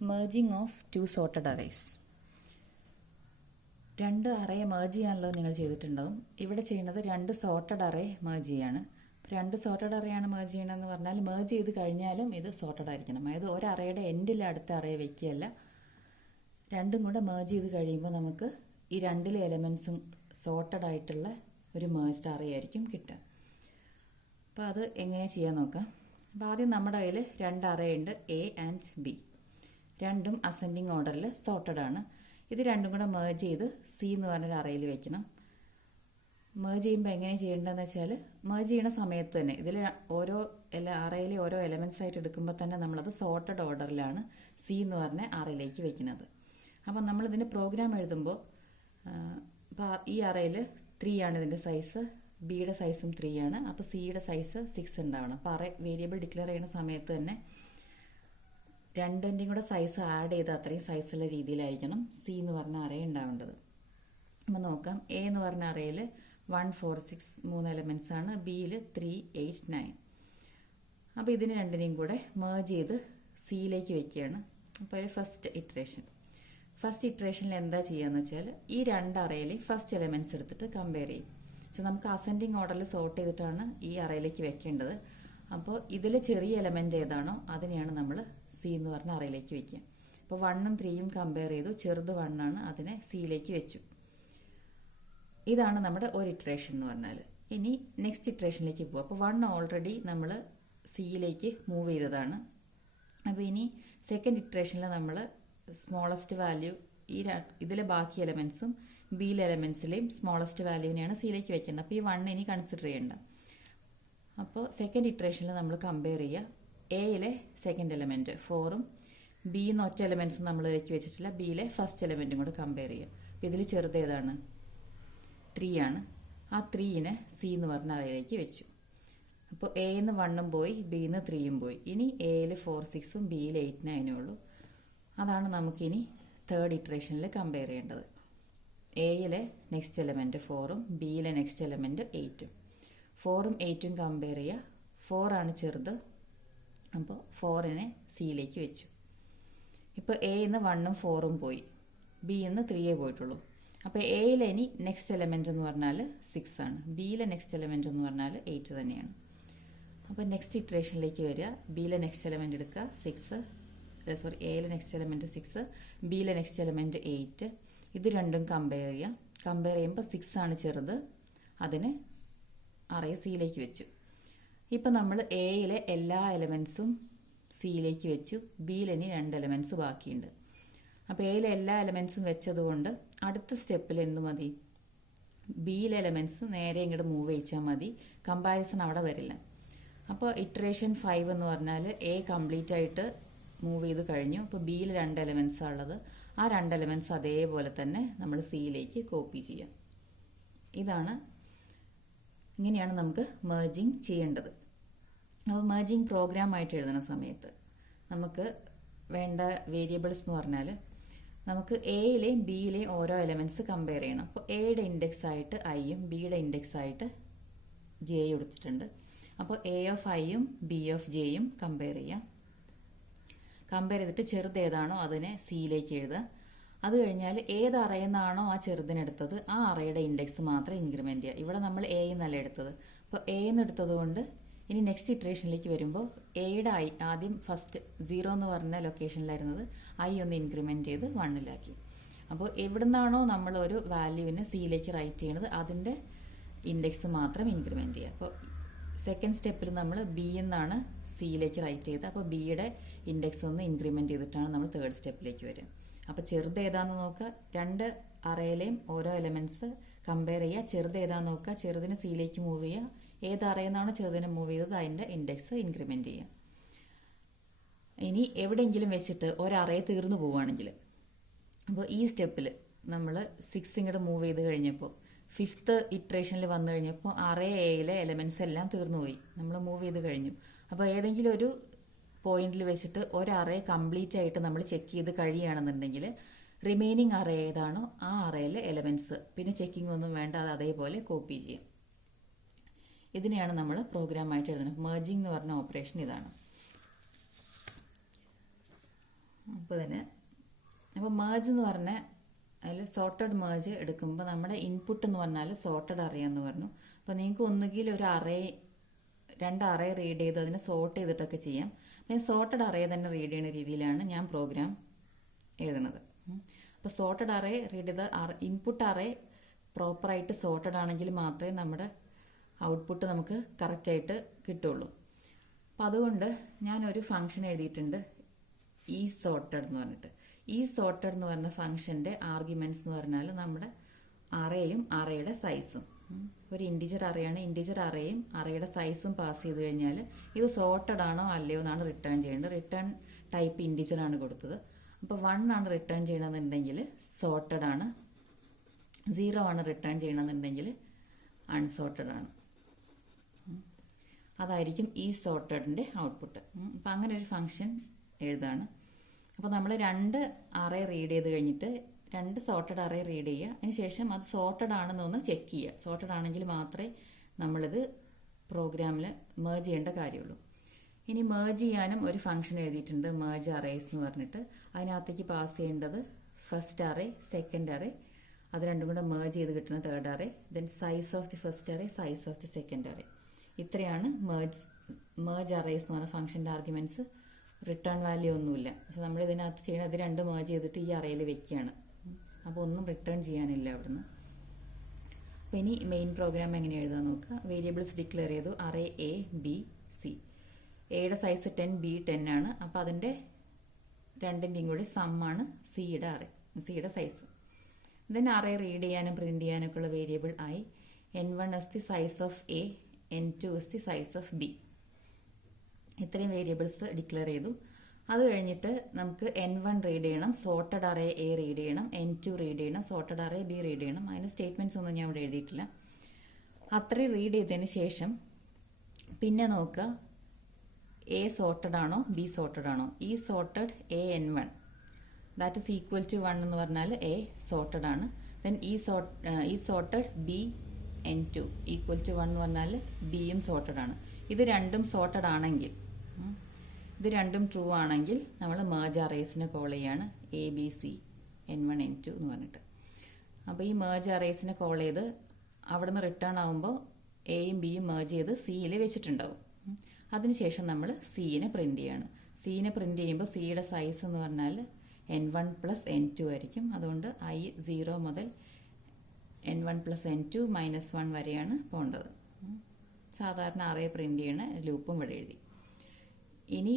Merging of two sorted arrays. രണ്ട് array merge ചെയ്യാനല്ലോ നിങ്ങൾ ചെയ്തിട്ടുണ്ടാവും. ഇവിടെ ചെയ്യുന്നത് രണ്ട് സോർട്ടഡ് അറേ merge ചെയ്യാണ്. രണ്ട് സോർട്ടഡ് അറേ ആണ് merge ചെയ്യണമെന്ന് പറഞ്ഞാൽ merge ചെയ്ത് കഴിഞ്ഞാലും ഇത് സോർട്ടഡ് ആയിരിക്കണം. അതായത് ഒരു അറേയുടെ എൻഡിൽ അടുത്ത അറേ വെക്കുകയല്ല. രണ്ടും കൂടെ merge ചെയ്ത് കഴിയുമ്പോൾ നമുക്ക് ഈ രണ്ടിലെ എലമെന്റ്സും സോർട്ടഡ് ആയിട്ടുള്ള ഒരു merged അറേ ആയിരിക്കും കിട്ടുക. അപ്പോൾ അത് എങ്ങനെ ചെയ്യാൻ നോക്കാം. അപ്പോൾ ആദ്യം നമ്മുടെ കയ്യിൽ രണ്ട് അറേ ഉണ്ട്, എ ആൻഡ് ബി. രണ്ടും അസെൻഡിങ് ഓർഡറിൽ സോർട്ടഡ് ആണ്. ഇത് രണ്ടും കൂടെ മേർജ് ചെയ്ത് സി എന്ന് പറഞ്ഞൊരു അറയിൽ വെക്കണം. മേർജ് ചെയ്യുമ്പോൾ എങ്ങനെ ചെയ്യേണ്ടതെന്ന് വെച്ചാൽ മേർജ് ചെയ്യുന്ന സമയത്ത് തന്നെ ഇതിൽ ഓരോ അറയിലെ ഓരോ എലമെന്റ്സ് ആയിട്ട് എടുക്കുമ്പോൾ തന്നെ നമ്മളത് സോർട്ടഡ് ഓർഡറിലാണ് സി എന്ന് പറഞ്ഞ അറയിലേക്ക് വെക്കുന്നത്. അപ്പം നമ്മളിതിൻ്റെ പ്രോഗ്രാം എഴുതുമ്പോൾ ഈ അറയിൽ 3 ആണ് ഇതിൻ്റെ സൈസ്, ബിയുടെ സൈസും 3 ആണ്. അപ്പോൾ സിയുടെ സൈസ് 6 ഉണ്ടാവണം. അപ്പോൾ അറേ വേരിയബിൾ ഡിക്ലെയർ ചെയ്യുന്ന സമയത്ത് തന്നെ രണ്ടിൻ്റെയും കൂടെ സൈസ് ആഡ് ചെയ്ത് അത്രയും സൈസുള്ള രീതിയിലായിരിക്കണം സി എന്ന് പറഞ്ഞ അറേ ഉണ്ടാവേണ്ടത്. അപ്പം നോക്കാം. എ എന്ന് പറഞ്ഞ അറയിൽ 1, 4, 6 3 എലമെന്റ്സ് ആണ്. ബിയിൽ 3, 8, 9. അപ്പോൾ ഇതിന് രണ്ടിനെയും കൂടെ മേർജ് ചെയ്ത് സിയിലേക്ക് വെക്കുകയാണ്. അപ്പോൾ അതിൽ ഫസ്റ്റ് ഇറ്ററേഷനിൽ എന്താ ചെയ്യാന്ന് വെച്ചാൽ ഈ രണ്ട് അറയിൽ ഫസ്റ്റ് എലമെന്റ്സ് എടുത്തിട്ട് കമ്പയർ ചെയ്യും. പക്ഷെ നമുക്ക് അസെൻഡിങ് ഓർഡറിൽ സോർട്ട് ചെയ്തിട്ടാണ് ഈ അറയിലേക്ക് വെക്കേണ്ടത്. അപ്പോൾ ഇതിൽ ചെറിയ എലമെന്റ് ഏതാണോ അതിനെയാണ് നമ്മൾ സി എന്ന് പറഞ്ഞ അറയിലേക്ക് വെക്കുക. അപ്പോൾ 1ഉം 3ഉം കമ്പയർ ചെയ്തു, ചെറുത് 1 ആണ്, അതിനെ സിയിലേക്ക് വെച്ചു. ഇതാണ് നമ്മുടെ ഒരു ഇറ്ററേഷൻ എന്ന് പറഞ്ഞാൽ. ഇനി നെക്സ്റ്റ് ഇറ്ററേഷനിലേക്ക് പോകും. അപ്പോൾ 1 ഓൾറെഡി നമ്മൾ സിയിലേക്ക് മൂവ് ചെയ്തതാണ്. അപ്പോൾ ഇനി സെക്കൻഡ് ഇറ്ററേഷനിൽ നമ്മൾ സ്മോളസ്റ്റ് വാല്യൂ ഇതിലെ ബാക്കി എലമെന്റ്സും ബിയിലെ എലമെന്റ്സിലെയും സ്മോളസ്റ്റ് വാല്യൂവിനെയാണ് സിയിലേക്ക് വെക്കേണ്ടത്. അപ്പോൾ ഈ 1 ഇനി കൺസിഡർ ചെയ്യേണ്ട. അപ്പോൾ സെക്കൻഡ് ഇറ്ററേഷനിൽ നമ്മൾ കമ്പയർ ചെയ്യുക. എയിലെ സെക്കൻഡ് എലമെന്റ് 4ഉം ബിന്ന് ഒറ്റ എലമെന്റ്സും നമ്മൾ ഇതിലേക്ക് വെച്ചിട്ടില്ല, ബിയിലെ ഫസ്റ്റ് എലമെന്റും കൂടെ കമ്പയർ ചെയ്യുക. അപ്പോൾ ഇതിൽ ചെറുത് ഏതാണ്? 3 ആണ്. ആ 3നെ സി എന്ന് പറഞ്ഞ അറയിലേക്ക് വെച്ചു. അപ്പോൾ എന്ന് 1ഉം പോയി, ബിന്ന് 3ഉം പോയി. ഇനി എയിൽ 4, 6ഉം ബിയിൽ 8, 9 ഉള്ളൂ. അതാണ് നമുക്കിനി തേർഡ് ഇറ്ററേഷനിൽ കമ്പയർ ചെയ്യേണ്ടത്. എയിലെ നെക്സ്റ്റ് എലമെന്റ് 4ഉം ബിയിലെ നെക്സ്റ്റ് എലമെന്റ് 8ഉം. 4ഉം 8ഉം കമ്പയർ ചെയ്യുക. 4 ആണ് ചെറുത്, അപ്പോൾ 4നെ സിയിലേക്ക് വെച്ചു. ഇപ്പോൾ എന്ന് 1ഉം 4ഉം പോയി, ബിന്ന് 3 പോയിട്ടുള്ളൂ. അപ്പോൾ എയിലെ ഇനി നെക്സ്റ്റ് എലമെന്റ് എന്ന് പറഞ്ഞാൽ 6 ആണ്, ബിയിലെ നെക്സ്റ്റ് എലമെന്റ് എന്ന് പറഞ്ഞാൽ 8 തന്നെയാണ്. അപ്പോൾ നെക്സ്റ്റ് ഇറ്ററേഷനിലേക്ക് വരിക. ബിയിലെ നെക്സ്റ്റ് എലമെന്റ് എടുക്കുക 6, എയിലെ നെക്സ്റ്റ് എലമെന്റ് 6, ബിയിലെ നെക്സ്റ്റ് എലമെന്റ് 8. ഇത് രണ്ടും കമ്പയർ ചെയ്യുക. കമ്പയർ ചെയ്യുമ്പോൾ 6 ആണ് ചെറുത്, അതിനെ അറേ സിയിലേക്ക് വെച്ചു. ഇപ്പം നമ്മൾ എയിലെ എല്ലാ എലമെന്റ്സും സിയിലേക്ക് വെച്ചു, ബിയിൽ ഇനി 2 എലമെന്റ്സ് ബാക്കിയുണ്ട്. അപ്പോൾ എയിലെ എല്ലാ എലമെന്റ്സും വെച്ചതുകൊണ്ട് അടുത്ത സ്റ്റെപ്പിൽ എന്ത് മതി? ബിയിലെ എലമെന്റ്സ് നേരെ ഇങ്ങോട്ട് മൂവ് ചെയ്യിച്ചാൽ മതി, കമ്പാരിസൺ അവിടെ വരില്ല. അപ്പോൾ ഇറ്ററേഷൻ 5 എന്ന് പറഞ്ഞാൽ എ കംപ്ലീറ്റ് ആയിട്ട് മൂവ് ചെയ്ത് കഴിഞ്ഞു. അപ്പോൾ ബിയിൽ 2 എലമെന്റ്സ് ഉള്ളത്, ആ 2 എലമെന്റ്സ് അതേപോലെ തന്നെ നമ്മൾ സിയിലേക്ക് കോപ്പി ചെയ്യാം. ഇങ്ങനെയാണ് നമുക്ക് മെർജിങ് ചെയ്യേണ്ടത്. അപ്പോൾ മെർജിങ് പ്രോഗ്രാം ആയിട്ട് എഴുതുന്ന സമയത്ത് നമുക്ക് വേണ്ട വേരിയബിൾസ് എന്ന് പറഞ്ഞാൽ നമുക്ക് എയിലെയും ബിയിലെയും ഓരോ എലമെന്റ്സ് കമ്പയർ ചെയ്യണം. അപ്പോൾ എയുടെ ഇൻഡെക്സ് ആയിട്ട് ഐയും ബിയുടെ ഇൻഡെക്സ് ആയിട്ട് ജെയും എടുത്തിട്ടുണ്ട്. അപ്പോൾ എ ഓഫ് ഐയും ബി ഓഫ് ജെയും കമ്പയർ ചെയ്യാം. കമ്പയർ ചെയ്തിട്ട് ചെറുത് ഏതാണോ അതിനെ സിയിലേക്ക് എഴുതുക. അത് കഴിഞ്ഞാൽ ഏത് അറയെന്നാണോ ആ ചെറുതിനെടുത്തത് ആ അറയുടെ ഇൻഡെക്സ് മാത്രം ഇൻക്രിമെന്റ് ചെയ്യുക. ഇവിടെ നമ്മൾ എ എന്നല്ല എടുത്തത്, അപ്പോൾ എ എന്ന് എടുത്തത് കൊണ്ട് ഇനി നെക്സ്റ്റ് ഇറ്ററേഷനിലേക്ക് വരുമ്പോൾ എയുടെ ഐ ആദ്യം ഫസ്റ്റ് 0 എന്ന് പറഞ്ഞ ലൊക്കേഷനിലായിരുന്നത് ഐ ഒന്ന് ഇൻക്രിമെന്റ് ചെയ്ത് 1ലാക്കി. അപ്പോൾ എവിടുന്നാണോ നമ്മൾ ഒരു വാല്യൂവിനെ സിയിലേക്ക് റൈറ്റ് ചെയ്യണത് അതിൻ്റെ ഇൻഡെക്സ് മാത്രം ഇൻക്രിമെന്റ് ചെയ്യുക. അപ്പോൾ സെക്കൻഡ് സ്റ്റെപ്പിൽ നമ്മൾ ബി എന്നാണ് സിയിലേക്ക് റൈറ്റ് ചെയ്തത്. അപ്പോൾ ബിയുടെ ഇൻഡെക്സ് ഒന്ന് ഇൻക്രിമെന്റ് ചെയ്തിട്ടാണ് നമ്മൾ തേർഡ് സ്റ്റെപ്പിലേക്ക് വരിക. അപ്പോൾ ചെറുത് ഏതാന്ന് നോക്കുക, 2 അറയിലെയും ഓരോ എലമെന്റ്സ് കമ്പയർ ചെയ്യുക. ചെറുത് ഏതാന്ന് നോക്കുക, ചെറുതിന് സിയിലേക്ക് മൂവ് ചെയ്യുക. ഏത് അറയെന്നാണ് ചെറുതിനെ മൂവ് ചെയ്തത് അതിൻ്റെ ഇൻഡെക്സ് ഇൻക്രിമെന്റ് ചെയ്യുക. ഇനി എവിടെയെങ്കിലും വെച്ചിട്ട് ഒരറയെ തീർന്നു പോവുകയാണെങ്കിൽ, അപ്പോൾ ഈ സ്റ്റെപ്പിൽ നമ്മൾ 6 ഇങ്ങോട്ട് മൂവ് ചെയ്ത് കഴിഞ്ഞപ്പോൾ 5th ഇറ്ററേഷനിൽ വന്നു കഴിഞ്ഞപ്പോൾ അറേ എയിലെ എലമെന്റ്സ് എല്ലാം തീർന്നു പോയി, നമ്മൾ മൂവ് ചെയ്ത് കഴിഞ്ഞു. അപ്പോൾ ഏതെങ്കിലും ഒരു പോയിന്റിൽ വെച്ചിട്ട് ഒരറേ കംപ്ലീറ്റ് ആയിട്ട് നമ്മൾ ചെക്ക് ചെയ്ത് കഴിയുകയാണെന്നുണ്ടെങ്കിൽ റിമൈനിങ് അറേ ഏതാണോ ആ അറയിലെ എലമെന്റ്സ് പിന്നെ ചെക്കിംഗ് ഒന്നും വേണ്ട, അത് അതേപോലെ കോപ്പി ചെയ്യാം. ഇതിനെയാണ് നമ്മൾ പ്രോഗ്രാമായിട്ട് എഴുതുന്നത്. മെർജിങ് എന്ന് പറഞ്ഞ ഓപ്പറേഷൻ ഇതാണ്. അപ്പോൾ അപ്പോൾ മേജ് എന്ന് പറഞ്ഞാൽ അതിൽ സോർട്ടഡ് മേജ് എടുക്കുമ്പോൾ നമ്മുടെ ഇൻപുട്ട് എന്ന് പറഞ്ഞാൽ സോർട്ടഡ് അറേ എന്ന് പറഞ്ഞു. അപ്പോൾ നിങ്ങൾക്ക് ഒന്നുകിൽ ഒരു രണ്ട് അറേ റീഡ് ചെയ്ത് അതിനെ സോർട്ട് ചെയ്തിട്ടൊക്കെ ചെയ്യാം. ഞാൻ സോർട്ടഡ് അറേ തന്നെ റീഡ് ചെയ്യുന്ന രീതിയിലാണ് ഞാൻ പ്രോഗ്രാം എഴുതുന്നത്. അപ്പോൾ സോർട്ടഡ് അറേ റീഡ് ചെയ്ത ഇൻപുട്ട് അറേ പ്രോപ്പറായിട്ട് സോർട്ടഡ് ആണെങ്കിൽ മാത്രമേ നമ്മുടെ ഔട്ട്പുട്ട് നമുക്ക് കറക്റ്റായിട്ട് കിട്ടുള്ളൂ. അപ്പം അതുകൊണ്ട് ഞാനൊരു ഫംഗ്ഷൻ എഴുതിയിട്ടുണ്ട്, ഈ സോർട്ടഡ് എന്ന് പറഞ്ഞിട്ട്. ഈ സോർട്ടഡ് എന്ന് പറഞ്ഞ ഫംഗ്ഷന്റെ ആർഗ്യുമെന്റ്സ് എന്ന് പറഞ്ഞാൽ നമ്മുടെ അറേയും അറേയുടെ സൈസും. ഒരു ഇൻഡിജർ അറേയാണ്, ഇൻഡിജർ അറേയും അറേയുടെ സൈസും പാസ് ചെയ്ത് കഴിഞ്ഞാൽ ഇത് സോർട്ടഡ് ആണോ അല്ലയോ എന്നാണ് റിട്ടേൺ ചെയ്യേണ്ടത്. റിട്ടേൺ ടൈപ്പ് ഇൻഡിജർ ആണ് കൊടുത്തത്. അപ്പോൾ 1 ആണ് റിട്ടേൺ ചെയ്യണമെന്നുണ്ടെങ്കിൽ സോർട്ടഡ് ആണ്, 0 ആണ് റിട്ടേൺ ചെയ്യണമെന്നുണ്ടെങ്കിൽ അൺസോർട്ടഡ് ആണ്. അതായിരിക്കും ഈ സോർട്ടഡിന്റെ ഔട്ട്പുട്ട്. അപ്പം അങ്ങനെ ഒരു ഫംഗ്ഷൻ എഴുതാണ്. അപ്പോൾ നമ്മൾ 2 അറേ റീഡ് ചെയ്ത് കഴിഞ്ഞിട്ട് 2 സോർട്ടഡ് അറേ റീഡ് ചെയ്യുക. അതിനുശേഷം അത് സോർട്ടഡ് ആണെന്നൊന്ന് ചെക്ക് ചെയ്യുക. സോർട്ടഡ് ആണെങ്കിൽ മാത്രമേ നമ്മളിത് പ്രോഗ്രാമിൽ മേജ് ചെയ്യേണ്ട കാര്യമുള്ളൂ. ഇനി മേജ് ചെയ്യാനും ഒരു ഫംഗ്ഷൻ എഴുതിയിട്ടുണ്ട്, മേജ് അറേസ് എന്ന് പറഞ്ഞിട്ട്. അതിനകത്തേക്ക് പാസ് ചെയ്യേണ്ടത് ഫസ്റ്റ് അറേ, സെക്കൻഡ് അറേ, അത് രണ്ടും കൂടെ മേജ് ചെയ്ത് കിട്ടുന്ന third array, then size of the first array, size of the second array. ഇത്രയാണ് മേജ് അറേസ് എന്ന് പറഞ്ഞ ഫംഗ്ഷന്റെ ആർഗ്യുമെന്റ്സ്. റിട്ടേൺ വാല്യൂ ഒന്നുമില്ല. പക്ഷെ നമ്മൾ ഇതിനകത്ത് ചെയ്യണത് ഇത് 2 മേജ് ചെയ്തിട്ട് ഈ അറയിൽ വെക്കുകയാണ്. അപ്പോൾ ഒന്നും റിട്ടേൺ ചെയ്യാനില്ല അവിടുന്ന്. അപ്പോൾ ഇനി മെയിൻ പ്രോഗ്രാം എങ്ങനെ എഴുതാൻ നോക്കുക. വേരിയബിൾസ് ഡിക്ലെയർ ചെയ്തു, അറേ എ, ബി, സി. എയുടെ സൈസ് 10, ബി 10 ആണ്. അപ്പോൾ അതിൻ്റെ രണ്ടിൻ്റെയും കൂടി സമ്മാണ് സിയുടെ അറേ, സിയുടെ സൈസ്. ദെൻ അറേ റീഡ് ചെയ്യാനും പ്രിന്റ് ചെയ്യാനൊക്കെ ഉള്ള വേരിയബിൾ ആയി. n1 is the size of a, n2 is the size of b. ഇത്രയും വേരിയബിൾസ് ഡിക്ലെയർ ചെയ്തു. അത് കഴിഞ്ഞിട്ട് നമുക്ക് n1 റീഡ് ചെയ്യണം, സോർട്ടഡ് അറേ എ റീഡ് ചെയ്യണം, n2 റീഡ് ചെയ്യണം, സോർട്ടഡ് അറേ ബി റീഡ് ചെയ്യണം. അതിന് സ്റ്റേറ്റ്മെന്റ്സ് ഒന്നും ഞാൻ ഇവിടെ എഴുതിയിട്ടില്ല. അത്രയും റീഡ് ചെയ്തതിന് ശേഷം പിന്നെ നോക്കുക, എ സോർട്ടഡ് ആണോ ബി സോർട്ടഡ് ആണോ. ഈ sorted A n1 that is equal to 1 എന്ന് പറഞ്ഞാൽ എ സോർട്ടഡ് ആണ്. ദെൻ ഈ sorted B n2 equal to 1 എന്ന് പറഞ്ഞാൽ ബിയും സോർട്ടഡ് ആണ്. ഇത് രണ്ടും സോർട്ടഡ് ആണെങ്കിൽ, ഇത് രണ്ടും ട്രൂ ആണെങ്കിൽ നമ്മൾ മേജ് അറേസിനെ കോൾ ചെയ്യാണ്, A B C n1 n2 എന്ന് പറഞ്ഞിട്ട്. അപ്പോൾ ഈ മേജ് അറേസിനെ കോൾ ചെയ്ത് അവിടെ നിന്ന് റിട്ടേൺ ആകുമ്പോൾ എയും ബിയും മേജ് ചെയ്ത് സിയിൽ വെച്ചിട്ടുണ്ടാവും. അതിനുശേഷം നമ്മൾ സിനെ പ്രിന്റ് ചെയ്യാണ്. സിനെ പ്രിന്റ് ചെയ്യുമ്പോൾ സിയുടെ സൈസ് എന്ന് പറഞ്ഞാൽ n1 പ്ലസ് n2 ആയിരിക്കും. അതുകൊണ്ട് i 0 മുതൽ n1 പ്ലസ് n2 മൈനസ് 1 വരെയാണ് പോകേണ്ടത്. സാധാരണ അറേ പ്രിന്റ് ചെയ്യണ ലൂപ്പും ഇവിടെ എഴുതി. ഇനി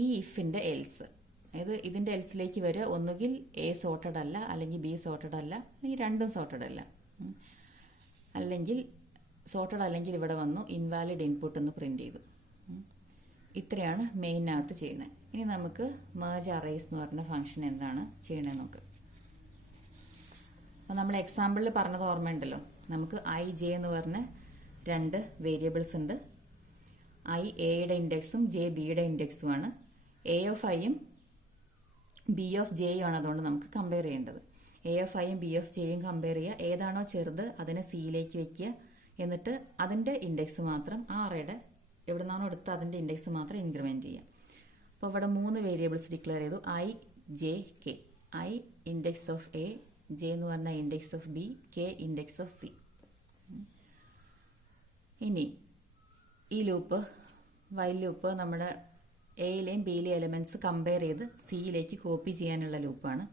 ഈ ഇഫിന്റെ എൽസ്, അതായത് ഇതിന്റെ എൽസിലേക്ക് വരിക, ഒന്നുകിൽ എ സോർട്ടഡ് അല്ല, അല്ലെങ്കിൽ ബി സോർട്ടഡ് അല്ല, അല്ലെങ്കിൽ രണ്ടും സോർട്ടഡ് അല്ല, അല്ലെങ്കിൽ സോർട്ടഡ് അല്ലെങ്കിൽ ഇവിടെ വന്നു ഇൻവാലിഡ് ഇൻപുട്ട് എന്ന് പ്രിന്റ് ചെയ്തു. ഇത്രയാണ് മെയിനകത്ത് ചെയ്യുന്നത്. ഇനി നമുക്ക് മേജ് അറേസ് എന്ന് പറഞ്ഞ ഫംഗ്ഷൻ എന്താണ് ചെയ്യണമെന്ന് നോക്കാം. അപ്പോൾ നമ്മൾ എക്സാമ്പിളിൽ പറഞ്ഞത് ഓർമ്മയുണ്ടല്ലോ, നമുക്ക് ഐ ജെ എന്ന് പറഞ്ഞ 2 വേരിയബിൾസ് ഉണ്ട്. ഐ എയുടെ ഇൻഡെക്സും ജെ ബിയുടെ ഇൻഡെക്സും ആണ്. എ ഓഫ് ഐയും ബി ഓഫ് ജെയും ആണ് അതുകൊണ്ട് നമുക്ക് കമ്പയർ ചെയ്യേണ്ടത്. എ ഓഫ് ഐയും ബി ഓഫ് ജെയും കമ്പയർ ചെയ്യുക. ഏതാണോ ചെറുത് അതിനെ സിയിലേക്ക് വെക്കുക. എന്നിട്ട് അതിന്റെ ഇൻഡെക്സ് മാത്രം ആ അറേയുടെ എവിടെ നിന്നാണോ എടുത്ത് അതിന്റെ ഇൻഡെക്സ് മാത്രം ഇൻക്രിമെന്റ് ചെയ്യാം. അപ്പോൾ ഇവിടെ 3 വേരിയബിൾസ് ഡിക്ലെയർ ചെയ്തു, I J K. I index of A, J എന്ന് പറഞ്ഞ index of B, K index of C. ഇനി ഈ ലൂപ്പ്, വൈൽ ലൂപ്പ്, നമ്മുടെ എയിലെയും ബിയിലെയും എലമെന്റ്സ് കമ്പയർ ചെയ്ത് സിയിലേക്ക് കോപ്പി ചെയ്യാനുള്ള ലൂപ്പാണ്.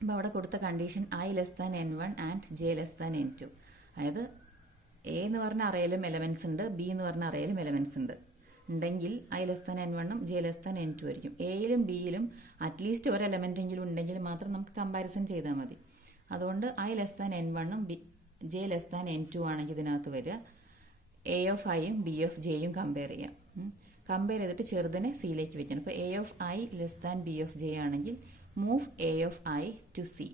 അപ്പോൾ അവിടെ കൊടുത്ത condition I less than n1 and J less than n2. അതായത് എ എന്ന് പറഞ്ഞ അറയിലും എലമെന്റ്സ് ഉണ്ട്, ബി എന്ന് പറഞ്ഞ അറയിലും എലമെന്റ്സ് ഉണ്ടെങ്കിൽ ഐ ലെസ് ദാൻ n1ഉം ജെ ലെസ് ദാൻ n2 ആയിരിക്കും. എയിലും ബിയിലും അറ്റ്ലീസ്റ്റ് ഒരു എലമെന്റ് എങ്കിലും ഉണ്ടെങ്കിൽ മാത്രം നമുക്ക് കമ്പാരിസൺ ചെയ്താൽ മതി. അതുകൊണ്ട് ഐ ലെസ് ദാൻ n1ഉം ജെ ലെസ് ദാൻ n2 ആണെങ്കിൽ ഇതിനകത്ത് വരിക. എ ഓഫ് ഐയും ബി ഓഫ് ജെയും കമ്പയർ ചെയ്യാം. കമ്പയർ ചെയ്തിട്ട് ചെറുതിനെ സിയിലേക്ക് വെക്കണം. ഇപ്പോൾ A of I less than B of J ആണെങ്കിൽ move A of I to C.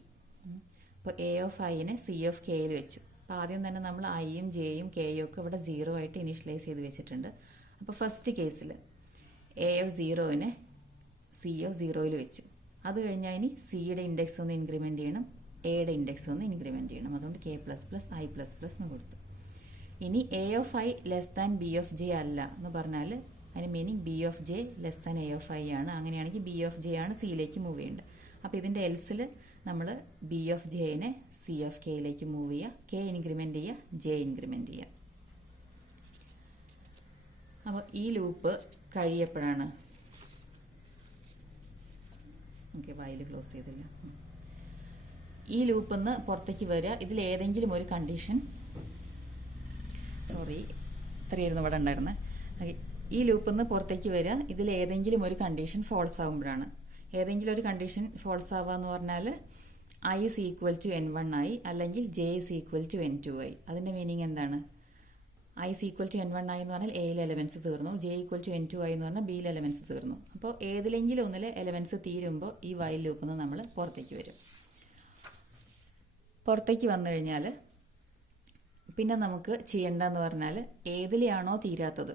അപ്പോൾ എ ഓഫ് ഐനെ സി ഓഫ് കെയിൽ വെച്ചു. അപ്പോൾ ആദ്യം തന്നെ നമ്മൾ ഐയും ജെയും കെയും ഒക്കെ ഇവിടെ 0 ആയിട്ട് ഇനീഷ്യലൈസ് ചെയ്ത് വെച്ചിട്ടുണ്ട്. അപ്പോൾ ഫസ്റ്റ് കേസിൽ എ ഓഫ് 0നെ സി ഓഫ് 0യിൽ വെച്ചു. അത് കഴിഞ്ഞാൽ ഇനി സിയുടെ ഇൻഡെക്സ് ഒന്ന് ഇൻക്രിമെന്റ് ചെയ്യണം, എയുടെ ഇൻഡെക്സ് ഒന്ന് ഇൻക്രിമെന്റ് ചെയ്യണം. അതുകൊണ്ട് K plus plus I plus plus എന്ന് കൊടുത്തു. ഇനി A of I less than B of J അല്ല എന്ന് പറഞ്ഞാൽ അതിന് meaning B of J less than A of I ആണ്. അങ്ങനെയാണെങ്കിൽ ബി ഓഫ് ജെ ആണ് സിയിലേക്ക് മൂവ് ചെയ്യേണ്ടത്. അപ്പോൾ ഇതിൻ്റെ എൽസിൽ നമ്മൾ ബി ഓഫ് ജെനെ സി ഓഫ് കെയിലേക്ക് മൂവ് ചെയ്യുക, കെ ഇൻക്രിമെൻ്റ് ചെയ്യുക, ജെ ഇൻക്രിമെൻ്റ് ചെയ്യുക. അപ്പോൾ ഈ ലൂപ്പ് കഴിയപ്പോഴാണ് ഓക്കെ വയൽ ക്ലോസ് ചെയ്തില്ല. ഈ ലൂപ്പിൽ നിന്ന് പുറത്തേക്ക് വരിക. ഇതിൽ ഏതെങ്കിലും ഒരു കണ്ടീഷൻ ഇത്രയായിരുന്നു ഇവിടെ ഉണ്ടായിരുന്നത്. ഈ ലൂപ്പിൽ നിന്ന് പുറത്തേക്ക് വരിക. ഇതിൽ ഏതെങ്കിലും ഒരു കണ്ടീഷൻ ഫോൾസ് ആകുമ്പോഴാണ്. ഏതെങ്കിലും ഒരു കണ്ടീഷൻ ഫോൾസ് ആവുക എന്ന് പറഞ്ഞാൽ I is equal to n1 അല്ലെങ്കിൽ J is equal to n2 അതിന്റെ മീനിങ് എന്താണ്? I is equal to n1 എന്ന് പറഞ്ഞാൽ എയിൽ എലമെന്റ്സ് തീർന്നു, ജെ ഈക്വൽ ടു n2 എന്ന് പറഞ്ഞാൽ ബിയിൽ എലമെന്റ്സ് തീർന്നു. അപ്പോൾ ഏതിലെങ്കിലും ഒന്നിലെ എലമെന്റ്സ് തീരുമ്പോൾ ഈ വൈൽ ലൂപ്പിൽ നിന്ന് നമ്മൾ പുറത്തേക്ക് വരും. പുറത്തേക്ക് വന്നു കഴിഞ്ഞാൽ പിന്നെ നമുക്ക് ചെയ്യേണ്ടതെന്ന് പറഞ്ഞാൽ ഏതിലെയാണോ തീരാത്തത്,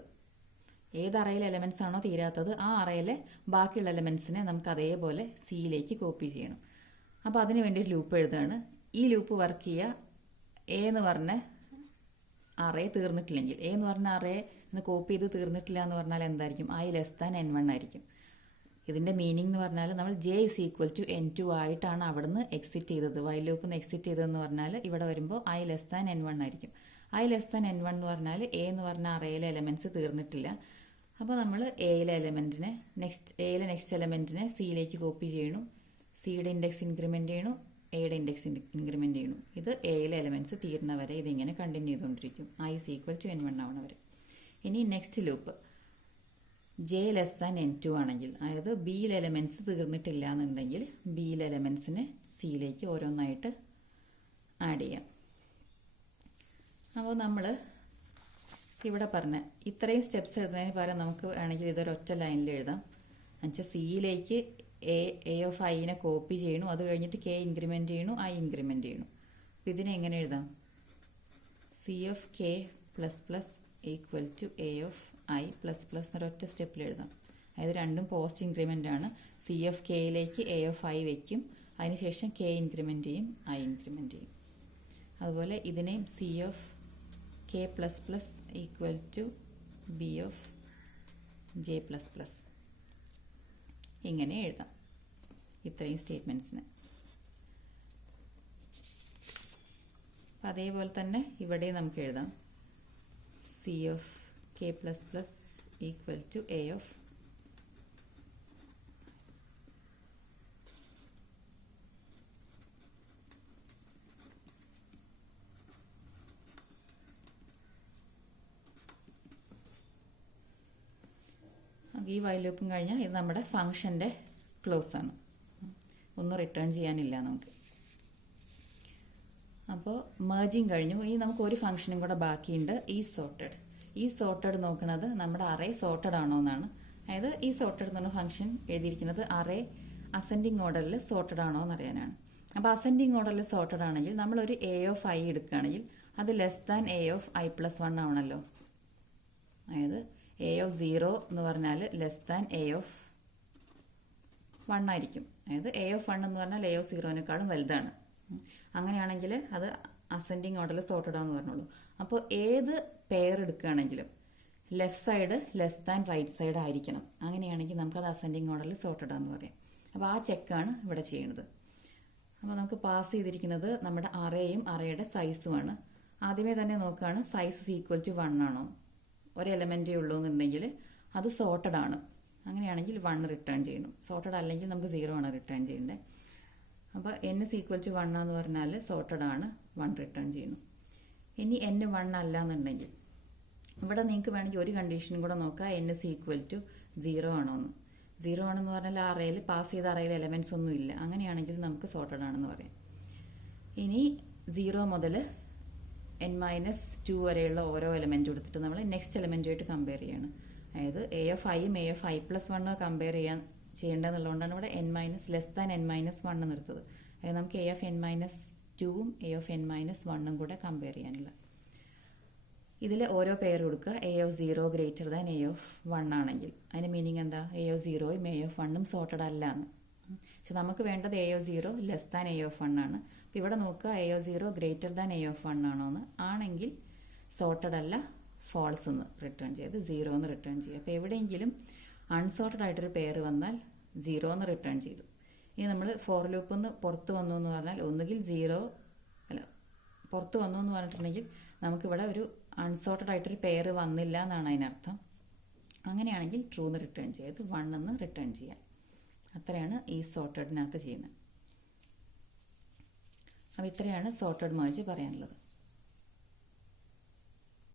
ഏത് അറയിലെ എലമെന്റ്സ് ആണോ തീരാത്തത് ആ അറയിലെ ബാക്കിയുള്ള എലമെന്റ്സിനെ നമുക്ക് അതേപോലെ സിയിലേക്ക് കോപ്പി ചെയ്യണം. അപ്പോൾ അതിന് വേണ്ടി ഒരു ലൂപ്പ് എഴുതുകയാണ്. ഈ ലൂപ്പ് വർക്ക് ചെയ്യുക. എ എന്ന് പറഞ്ഞ അറേ തീർന്നിട്ടില്ലെങ്കിൽ, എ എന്ന് പറഞ്ഞ അറേ ഇന്ന് കോപ്പി ചെയ്ത് തീർന്നിട്ടില്ല എന്ന് പറഞ്ഞാൽ എന്തായിരിക്കും? ഐ ലെസ് ദാൻ n1 ആയിരിക്കും. ഇതിന്റെ മീനിങ് എന്ന് പറഞ്ഞാൽ നമ്മൾ J is equal to n2 ആയിട്ടാണ് അവിടുന്ന് എക്സിറ്റ് ചെയ്തത്. വൈൽ ലൂപ്പിൽ നിന്ന് എക്സിറ്റ് ചെയ്തതെന്ന് പറഞ്ഞാൽ ഇവിടെ വരുമ്പോൾ ഐ ലെസ് ദാൻ n1 ആയിരിക്കും. ഐ ലെസ് ദാൻ n1 എന്ന് പറഞ്ഞാൽ എ എന്ന് പറഞ്ഞ അറയിലെ എലമെന്റ്സ് തീർന്നിട്ടില്ല. അപ്പോൾ നമ്മൾ എയിലെ നെക്സ്റ്റ് എലമെന്റിനെ സിയിലേക്ക് കോപ്പി ചെയ്യണം. സിയുടെ ഇൻഡെക്സ് ഇൻക്രിമെന്റ് ചെയ്യണം, എയുടെ ഇൻഡെക്സ് ഇൻക്രിമെന്റ് ചെയ്യണം. ഇത് എയിലെ എലമെന്റ്സ് തീർന്ന വരെ ഇതിങ്ങനെ കണ്ടിന്യൂ ചെയ്തുകൊണ്ടിരിക്കും, I is equal to n1 ആവണ വരെ. ഇനി next loop J less than n2 ആണെങ്കിൽ, അതായത് ബിയിൽ എലമെന്റ്സ് തീർന്നിട്ടില്ല എന്നുണ്ടെങ്കിൽ ബിയിൽ എലമെന്റ്സിനെ സിയിലേക്ക് ഓരോന്നായിട്ട് ആഡ് ചെയ്യാം. അപ്പോൾ നമ്മൾ ഇവിടെ പറഞ്ഞ ഇത്രയും സ്റ്റെപ്സ് എഴുതുന്നതിന് പകരം നമുക്ക് വേണമെങ്കിൽ ഇതൊരു ഒറ്റ ലൈനിൽ എഴുതാം. എന്നുവെച്ചാൽ സിയിലേക്ക് എ ഓഫ് ഐനെ കോപ്പി ചെയ്യണു, അത് കഴിഞ്ഞിട്ട് കെ ഇൻക്രിമെന്റ് ചെയ്യണു, ഐ ഇൻക്രിമെന്റ് ചെയ്യണു. അപ്പം ഇതിനെ എങ്ങനെ എഴുതാം? C of K plus plus equal to A of I plus plus എന്നൊരൊറ്റ സ്റ്റെപ്പിൽ എഴുതാം. അതായത് രണ്ടും പോസ്റ്റ് ഇൻക്രിമെന്റ് ആണ്. സി ഓഫ് കെയിലേക്ക് എ ഓഫ് ഐ വെക്കും, അതിനുശേഷം കെ ഇൻക്രിമെന്റ് ചെയ്യും, ഐ ഇൻക്രിമെന്റ് ചെയ്യും. അതുപോലെ ഇതിനെയും C of K plus plus equal to B of J plus plus ഇങ്ങനെ എഴുതാം ഇത്രയും സ്റ്റേറ്റ്മെന്റ്സിന്. അതേപോലെ തന്നെ ഇവിടെ നമുക്ക് എഴുതാം C of K plus plus equal to A of ഈ വൈൽ ലൂപ്പും കഴിഞ്ഞാൽ ഇത് നമ്മുടെ ഫംഗ്ഷന്റെ ക്ലോസ് ആണ്, ഒന്നും റിട്ടേൺ ചെയ്യാനില്ല നമുക്ക്. അപ്പോൾ മേർജിങ് കഴിഞ്ഞു. ഇനി നമുക്ക് ഒരു ഫംഗ്ഷനും കൂടെ ബാക്കിയുണ്ട്, ഈ സോർട്ടഡ് നോക്കുന്നത് നമ്മുടെ അറേ സോർട്ടഡ് ആണോ എന്നാണ്. അതായത് ഈ സോർട്ടഡ് എന്നുള്ള ഫംഗ്ഷൻ എഴുതിയിരിക്കുന്നത് അറേ അസെൻഡിങ് ഓർഡറിൽ സോർട്ടഡ് ആണോ എന്ന് അറിയാനാണ്. അപ്പോൾ അസെൻഡിങ് ഓർഡറിൽ സോർട്ടഡ് ആണെങ്കിൽ നമ്മളൊരു എ ഓഫ് ഐ എടുക്കുകയാണെങ്കിൽ അത് less than A of I plus 1 ആവണല്ലോ. അതായത് എ ഓഫ് 0 എന്ന് പറഞ്ഞാൽ ലെസ് ദാൻ എ ഓഫ് 1 ആയിരിക്കും. അതായത് എ ഓഫ് 1 എന്ന് പറഞ്ഞാൽ എ ഓഫ് 0നേക്കാളും വലുതാണ്. അങ്ങനെയാണെങ്കിൽ അത് അസെൻഡിങ് ഓർഡറിൽ സോർട്ടഡ് ആണെന്ന് പറഞ്ഞോളൂ. അപ്പോൾ ഏത് പെയർ എടുക്കുകയാണെങ്കിലും left side less than right side ആയിരിക്കണം. അങ്ങനെയാണെങ്കിൽ നമുക്കത് അസെൻഡിങ് ഓർഡറിൽ സോർട്ടഡ് ആണെന്ന് പറയാം. അപ്പോൾ ആ ചെക്കാണ് ഇവിടെ ചെയ്യുന്നത്. അപ്പോൾ നമുക്ക് പാസ് ചെയ്തിരിക്കുന്നത് നമ്മുടെ അറേയും അറേയുടെ സൈസുമാണ്. ആദ്യമേ തന്നെ നോക്കുകയാണ് സൈസ് ഈക്വൽ ടു 1 ആണോ. ഒരു എലമെന്റേ ഉള്ളൂ എന്നുണ്ടെങ്കിൽ അത് സോർട്ടഡ് ആണ്. അങ്ങനെയാണെങ്കിൽ 1 റിട്ടേൺ ചെയ്യണം. സോർട്ടഡ് അല്ലെങ്കിൽ നമുക്ക് 0 ആണ് റിട്ടേൺ ചെയ്യേണ്ടത്. അപ്പോൾ n is equal to 1 എന്ന് പറഞ്ഞാൽ സോർട്ടഡ് ആണ്, 1 റിട്ടേൺ ചെയ്യണം. ഇനി n 1 അല്ല എന്നുണ്ടെങ്കിൽ ഇവിടെ നിങ്ങൾക്ക് വേണമെങ്കിൽ ഒരു കണ്ടീഷനും കൂടെ നോക്കാം, n is equal to 0 ആണോ എന്ന്. 0 ആണെന്ന് പറഞ്ഞാൽ ആ അറയിൽ പാസ് ചെയ്ത അറയിൽ എലമെന്റ്സ് ഒന്നും ഇല്ല. അങ്ങനെയാണെങ്കിൽ നമുക്ക് സോർട്ടഡ് ആണെന്ന് പറയാം. ഇനി 0 മുതൽ n-2 വരെയുള്ള ഓരോ എലമെന്റ് എടുത്തിട്ട് നമ്മൾ നെക്സ്റ്റ് എലമെന്റുമായിട്ട് കമ്പയർ ചെയ്യണം. അതായത് എ ഓഫ് ഐയും A of I plus 1 compare ചെയ്യേണ്ടതെന്നുള്ളതുകൊണ്ടാണ് ഇവിടെ ലെസ് ദാൻ n-1 എന്ന് എടുത്തത്. അതായത് നമുക്ക് എ ഓഫ് n-2ഉം എ ഓഫ് n-1ഉം കൂടെ കമ്പയർ ചെയ്യാനുള്ള. ഇതിൽ ഓരോ പെയർ കൊടുക്കുക. A of 0 greater than A of 1 ആണെങ്കിൽ അതിന്റെ മീനിങ് എന്താ? എ ഓഫ് 0യും എ ഓഫ് 1ഉം സോർട്ടഡ് അല്ല എന്ന്. പക്ഷെ നമുക്ക് വേണ്ടത് A of 0 less than A of 1 ആണ്. അപ്പോൾ ഇവിടെ നോക്കുക A of 0 greater than A of 1 ആണോ എന്ന്. ആണെങ്കിൽ സോർട്ടഡ് അല്ല, ഫാൾസ് എന്ന് റിട്ടേൺ ചെയ്ത് 0 എന്ന് റിട്ടേൺ ചെയ്യുക. അപ്പോൾ എവിടെയെങ്കിലും അൺസോർട്ടഡ് ആയിട്ടൊരു പെയർ വന്നാൽ 0 എന്ന് റിട്ടേൺ ചെയ്തു. ഇനി നമ്മൾ ഫോർ ലൂപ്പിൽ നിന്ന് പുറത്ത് വന്നു എന്ന് പറഞ്ഞാൽ ഒന്നുകിൽ 0 അല്ല പുറത്ത് വന്നു എന്ന് പറഞ്ഞിട്ടുണ്ടെങ്കിൽ നമുക്കിവിടെ ഒരു അൺസോർട്ടഡ് ആയിട്ടൊരു പെയർ വന്നില്ല എന്നാണ് അതിനർത്ഥം. അങ്ങനെയാണെങ്കിൽ ട്രൂ എന്ന് റിട്ടേൺ ചെയ്ത് 1 എന്ന് റിട്ടേൺ ചെയ്യാം. അത്രയാണ് ഈ സോർട്ടഡിനകത്ത് ചെയ്യുന്നത്. അപ്പോൾ ഇത്രയാണ് സോർട്ടഡ് മെർജ് പറയാനുള്ളത്.